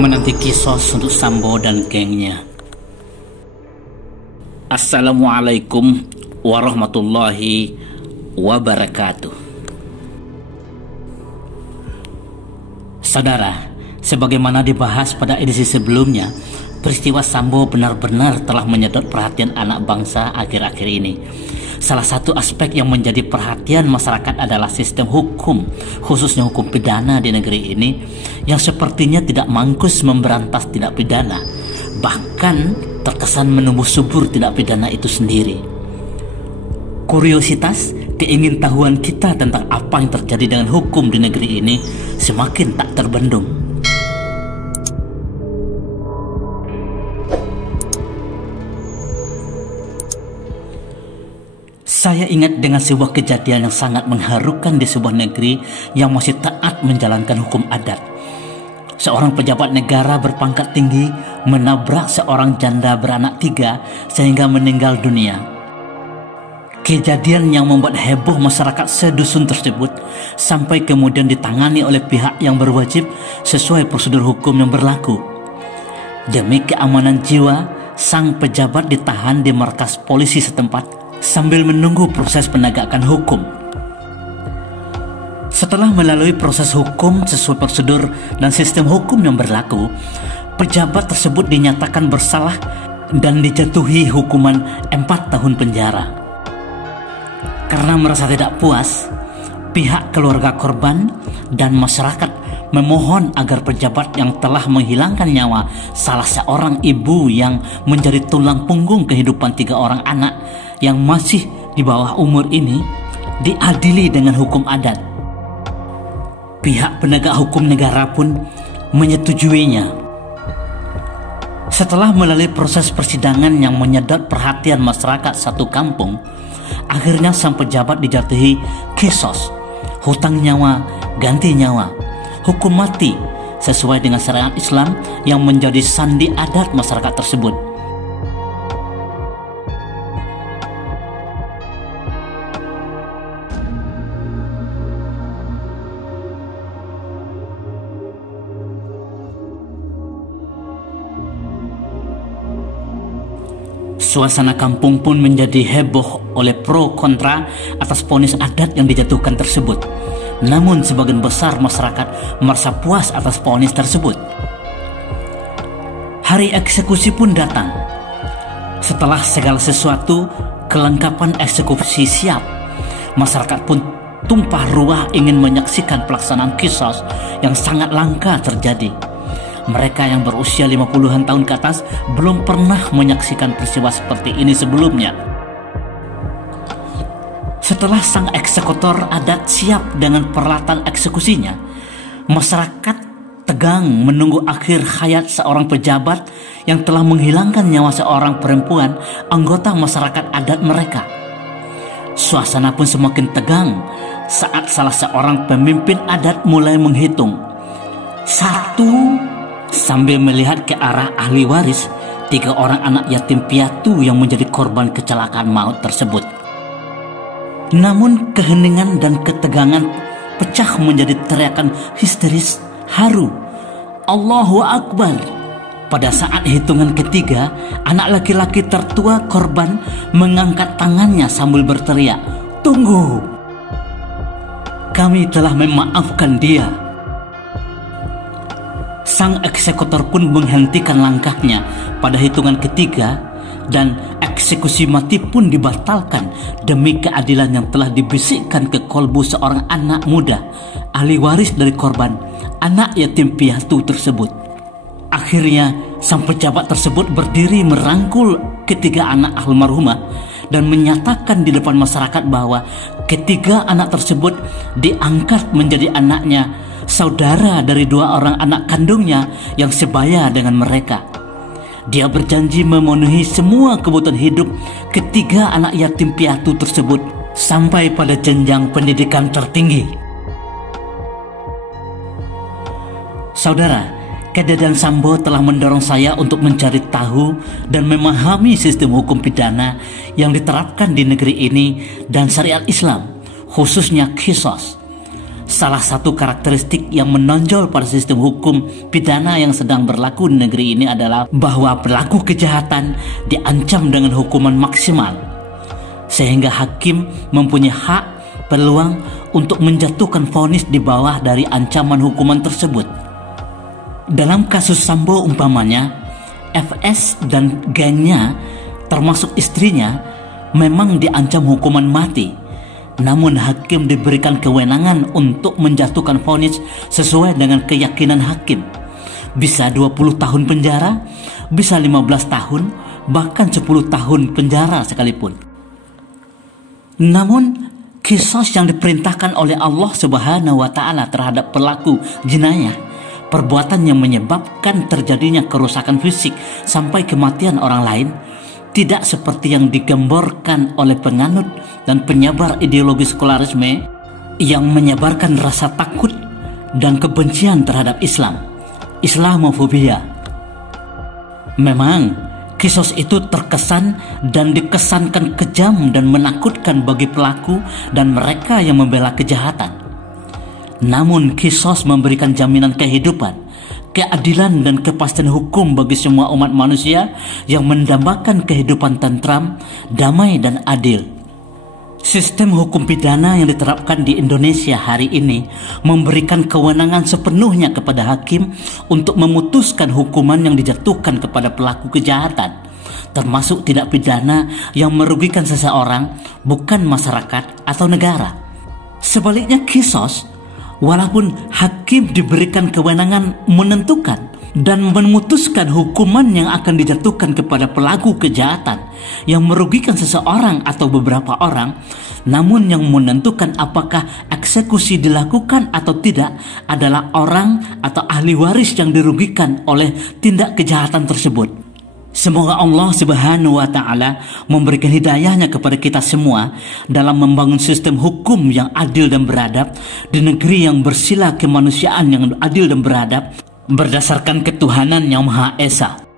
menanti kisos untuk Sambo dan gengnya. Assalamualaikum warahmatullahi wabarakatuh. Saudara, sebagaimana dibahas pada edisi sebelumnya, peristiwa Sambo benar-benar telah menyedot perhatian anak bangsa akhir-akhir ini. Salah satu aspek yang menjadi perhatian masyarakat adalah sistem hukum, khususnya hukum pidana di negeri ini, yang sepertinya tidak mangkus memberantas tindak pidana, bahkan terkesan menumbuh subur tindak pidana itu sendiri. Kuriositas, keingintahuan kita tentang apa yang terjadi dengan hukum di negeri ini semakin tak terbendung. Saya ingat dengan sebuah kejadian yang sangat mengharukan di sebuah negeri yang masih taat menjalankan hukum adat. Seorang pejabat negara berpangkat tinggi menabrak seorang janda beranak 3 sehingga meninggal dunia. Kejadian yang membuat heboh masyarakat sedusun tersebut sampai kemudian ditangani oleh pihak yang berwajib sesuai prosedur hukum yang berlaku. Demi keamanan jiwa, sang pejabat ditahan di markas polisi setempat sambil menunggu proses penegakan hukum. Setelah melalui proses hukum sesuai prosedur dan sistem hukum yang berlaku, pejabat tersebut dinyatakan bersalah dan dijatuhi hukuman 4 tahun penjara. Karena merasa tidak puas, pihak keluarga korban dan masyarakat memohon agar pejabat yang telah menghilangkan nyawa salah seorang ibu yang menjadi tulang punggung kehidupan 3 orang anak yang masih di bawah umur ini diadili dengan hukum adat. Pihak penegak hukum negara pun menyetujuinya. Setelah melalui proses persidangan yang menyedot perhatian masyarakat satu kampung, akhirnya sang pejabat dijatuhi kisos, hutang nyawa, ganti nyawa, hukum mati sesuai dengan syariat Islam yang menjadi sandi adat masyarakat tersebut. Suasana kampung pun menjadi heboh oleh pro kontra atas vonis adat yang dijatuhkan tersebut. Namun sebagian besar masyarakat merasa puas atas vonis tersebut. Hari eksekusi pun datang. Setelah segala sesuatu kelengkapan eksekusi siap, masyarakat pun tumpah ruah ingin menyaksikan pelaksanaan kisos yang sangat langka terjadi. Mereka yang berusia 50-an tahun ke atas belum pernah menyaksikan peristiwa seperti ini sebelumnya. Setelah sang eksekutor adat siap dengan peralatan eksekusinya, masyarakat tegang menunggu akhir hayat seorang pejabat yang telah menghilangkan nyawa seorang perempuan anggota masyarakat adat mereka. Suasana pun semakin tegang saat salah seorang pemimpin adat mulai menghitung 1 sambil melihat ke arah ahli waris 3 orang anak yatim piatu yang menjadi korban kecelakaan maut tersebut. Namun keheningan dan ketegangan pecah menjadi teriakan histeris haru, Allahu Akbar. Pada saat hitungan ketiga, anak laki-laki tertua korban mengangkat tangannya sambil berteriak, "Tunggu, kami telah memaafkan dia." Sang eksekutor pun menghentikan langkahnya pada hitungan ketiga dan eksekusi mati pun dibatalkan demi keadilan yang telah dibisikkan ke kolbu seorang anak muda, ahli waris dari korban, anak yatim piatu tersebut. Akhirnya sang pejabat tersebut berdiri merangkul ketiga anak almarhumah dan menyatakan di depan masyarakat bahwa ketiga anak tersebut diangkat menjadi anaknya, saudara dari 2 orang anak kandungnya yang sebaya dengan mereka. Dia berjanji memenuhi semua kebutuhan hidup ketiga anak yatim piatu tersebut sampai pada jenjang pendidikan tertinggi. Saudara, kejadian Sambo telah mendorong saya untuk mencari tahu dan memahami sistem hukum pidana yang diterapkan di negeri ini dan syariat Islam, khususnya kisos. Salah satu karakteristik yang menonjol pada sistem hukum pidana yang sedang berlaku di negeri ini adalah bahwa pelaku kejahatan diancam dengan hukuman maksimal, sehingga hakim mempunyai hak peluang untuk menjatuhkan vonis di bawah dari ancaman hukuman tersebut. Dalam kasus Sambo umpamanya, FS dan gengnya termasuk istrinya memang diancam hukuman mati. Namun hakim diberikan kewenangan untuk menjatuhkan vonis sesuai dengan keyakinan hakim. Bisa 20 tahun penjara, bisa 15 tahun, bahkan 10 tahun penjara sekalipun. Namun kisos yang diperintahkan oleh Allah Subhanahu wa Ta'ala terhadap pelaku jenayah, perbuatan yang menyebabkan terjadinya kerusakan fisik sampai kematian orang lain, tidak seperti yang digemborkan oleh penganut dan penyebar ideologi sekularisme yang menyebarkan rasa takut dan kebencian terhadap Islam, Islamofobia. Memang kisos itu terkesan dan dikesankan kejam dan menakutkan bagi pelaku dan mereka yang membela kejahatan. Namun kisos memberikan jaminan kehidupan, keadilan dan kepastian hukum bagi semua umat manusia yang mendambakan kehidupan tentram, damai dan adil. Sistem hukum pidana yang diterapkan di Indonesia hari ini memberikan kewenangan sepenuhnya kepada hakim untuk memutuskan hukuman yang dijatuhkan kepada pelaku kejahatan, termasuk tindak pidana yang merugikan seseorang, bukan masyarakat atau negara. Sebaliknya kisos, walaupun hakim diberikan kewenangan menentukan dan memutuskan hukuman yang akan dijatuhkan kepada pelaku kejahatan yang merugikan seseorang atau beberapa orang, namun yang menentukan apakah eksekusi dilakukan atau tidak adalah orang atau ahli waris yang dirugikan oleh tindak kejahatan tersebut. Semoga Allah Subhanahu wa Ta'ala memberikan hidayahnya kepada kita semua dalam membangun sistem hukum yang adil dan beradab di negeri yang bersila kemanusiaan yang adil dan beradab berdasarkan ketuhanan yang Maha Esa.